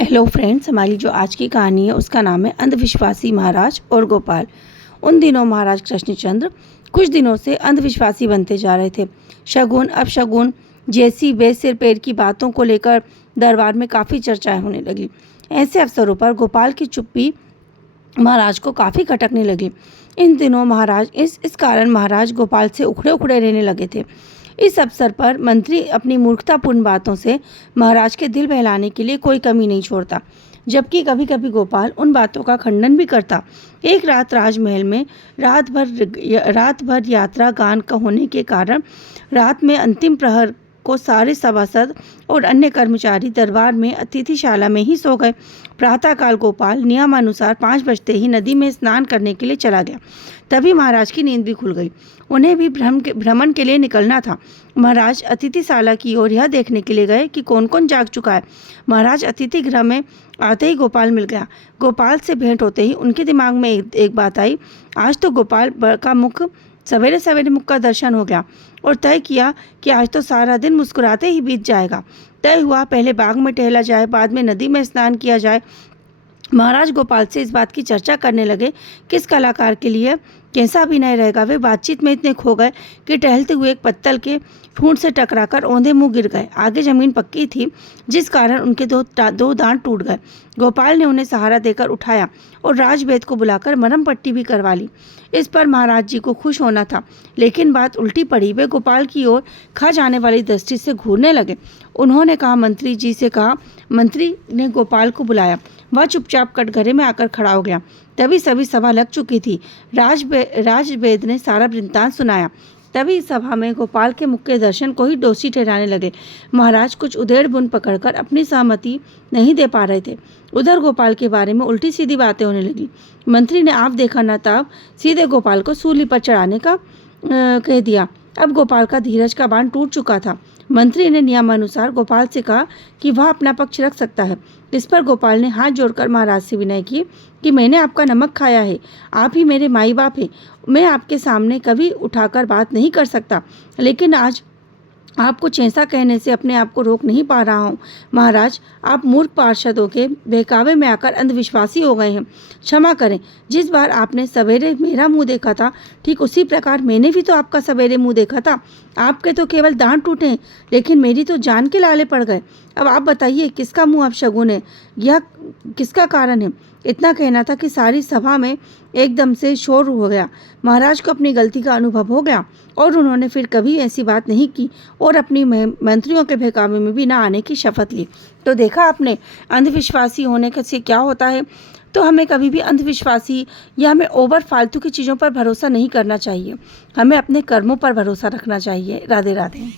Hello friends, हमारी जो आज की कहानी है उसका नाम है अंधविश्वासी महाराज और गोपाल। उन दिनों महाराज कृष्णचंद्र कुछ दिनों से अंधविश्वासी बनते जा रहे थे। शगुन अपशगुन जैसी बेसिर पैर की बातों को लेकर दरबार में काफ़ी चर्चाएं होने लगी। ऐसे अवसरों पर गोपाल की चुप्पी महाराज को काफ़ी खटकने लगी। इन दिनों महाराज इस कारण महाराज गोपाल से उखड़े उखड़े रहने लगे थे। इस अवसर पर मंत्री अपनी मूर्खतापूर्ण बातों से महाराज के दिल बहलाने के लिए कोई कमी नहीं छोड़ता, जबकि कभी कभी गोपाल उन बातों का खंडन भी करता। एक रात राजमहल में रात भर यात्रा गान का होने के कारण रात में अंतिम प्रहर को सारे सभासद और अन्य कर्मचारी दरबार में अतिथिशाला में ही सो गए। प्रातःकाल गोपाल नियमानुसार 5 बजते ही नदी में स्नान करने के लिए चला गया। तभी महाराज की नींद भी खुल गई। उन्हें भी भ्रमण के लिए निकलना था। महाराज अतिथिशाला की ओर यह देखने के लिए गए कि कौन कौन जाग चुका है। महाराज अतिथि गृह में आते ही गोपाल मिल गया। गोपाल से भेंट होते ही उनके दिमाग में एक बात आई। आज तो गोपाल का मुख सवेरे सवेरे मुख का दर्शन हो गया और तय किया कि आज तो सारा दिन मुस्कुराते ही बीत जाएगा। तय हुआ पहले बाग में टहला जाए, बाद में नदी में स्नान किया जाए। महाराज गोपाल से इस बात की चर्चा करने लगे किस कलाकार के लिए कैसा अभिनय रहेगा। वे बातचीत में इतने खो गए कि टहलते हुए एक पत्तल के ठूंठ से टकराकर औंधे मुंह गिर गए। आगे जमीन पक्की थी, जिस कारण उनके दो दांत टूट गए। गोपाल ने उन्हें सहारा देकर उठाया और राजवैद्य को बुलाकर मरहम पट्टी भी करवा ली। इस पर महाराज जी को खुश होना था, लेकिन बात उल्टी पड़ी। वे गोपाल की ओर खा जाने वाली दृष्टि से घूरने लगे। उन्होंने कहा, मंत्री जी से कहा। मंत्री ने गोपाल को बुलाया। वह चुपचाप कटघरे में आकर खड़ा हो गया। तभी सभी सभा लग चुकी थी। राजवैद्य ने सारा वृत्तांत सुनाया। तभी सभा में गोपाल के मुख के दर्शन को ही दोषी ठहराने लगे। महाराज कुछ उधेड़ बुन पकड़कर अपनी सहमति नहीं दे पा रहे थे। उधर गोपाल के बारे में उल्टी सीधी बातें होने लगी। मंत्री ने आप देखा न तब सीधे गोपाल को सूली पर चढ़ाने का कह दिया। अब गोपाल का धीरज का बांध टूट चुका था। मंत्री ने नियमानुसार गोपाल से कहा कि वह अपना पक्ष रख सकता है। इस पर गोपाल ने हाथ जोड़कर महाराज से विनय की कि मैंने आपका नमक खाया है, आप ही मेरे माई बाप हैं। मैं आपके सामने कभी उठाकर बात नहीं कर सकता, लेकिन आज आपको चैसा कहने से अपने आप को रोक नहीं पा रहा हूँ। महाराज, आप मूर्ख पार्षदों के बहकावे में आकर अंधविश्वासी हो गए हैं। क्षमा करें। जिस बार आपने सवेरे मेरा मुंह देखा था, ठीक उसी प्रकार मैंने भी तो आपका सवेरे मुंह देखा था। आपके तो केवल दांत टूटे हैं, लेकिन मेरी तो जान के लाले पड़ गए। अब आप बताइए, किसका मुँह अपशगुन है, यह किसका कारण है? इतना कहना था कि सारी सभा में एकदम से शोर हो गया। महाराज को अपनी गलती का अनुभव हो गया और उन्होंने फिर कभी ऐसी बात नहीं की और अपनी मंत्रियों के बहकावे में भी ना आने की शपथ ली। तो देखा आपने अंधविश्वासी होने से क्या होता है। तो हमें कभी भी अंधविश्वासी या हमें ओवर फालतू की चीज़ों पर भरोसा नहीं करना चाहिए। हमें अपने कर्मों पर भरोसा रखना चाहिए। राधे राधे।